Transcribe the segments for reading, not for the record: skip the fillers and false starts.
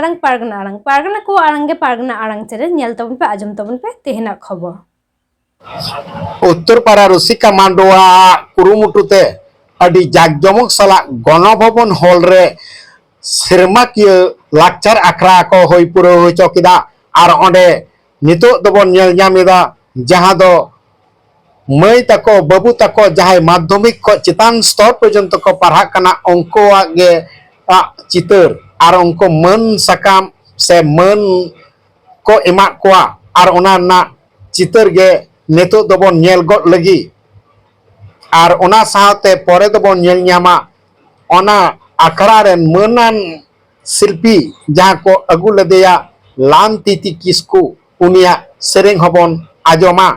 आड़ांग पारगना को आड़ांग के पारगना आड़ांग चेरे नेल तबन पे आजम तबन पे तेहना खबर उत्तरपाड़ा रसिका मांडवा कुरुमुटुते अडी जाकजमक साला गणभवन हॉल रे सेरमाकिया लाक्चर आखड़ा को होई पुरो होचो किदा आर ओंडे नितो दबन नेल ᱧᱟᱢᱮᱫᱟ जहां दो मई तको बाबू तको जहां माध्यमिक को चितान स्तर पर्यंत को पढ़ा कना उनकोआ गे चितर आर उनको मन सकाम से मन को एमा कोआ आर ओना ना चितर गे नितो दबन नेल गद लगी आर ओना साथे परे दबन नेल ᱧामा ओना आखड़ा रेन मनान शिल्पी जहां को अगु लदेया लान तिति किस्कू उनिया सेरेंग हबन आजमा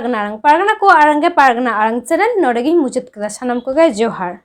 pargana ko arangge pargana arang channel nodegi muchut kala sanam ko ge johar।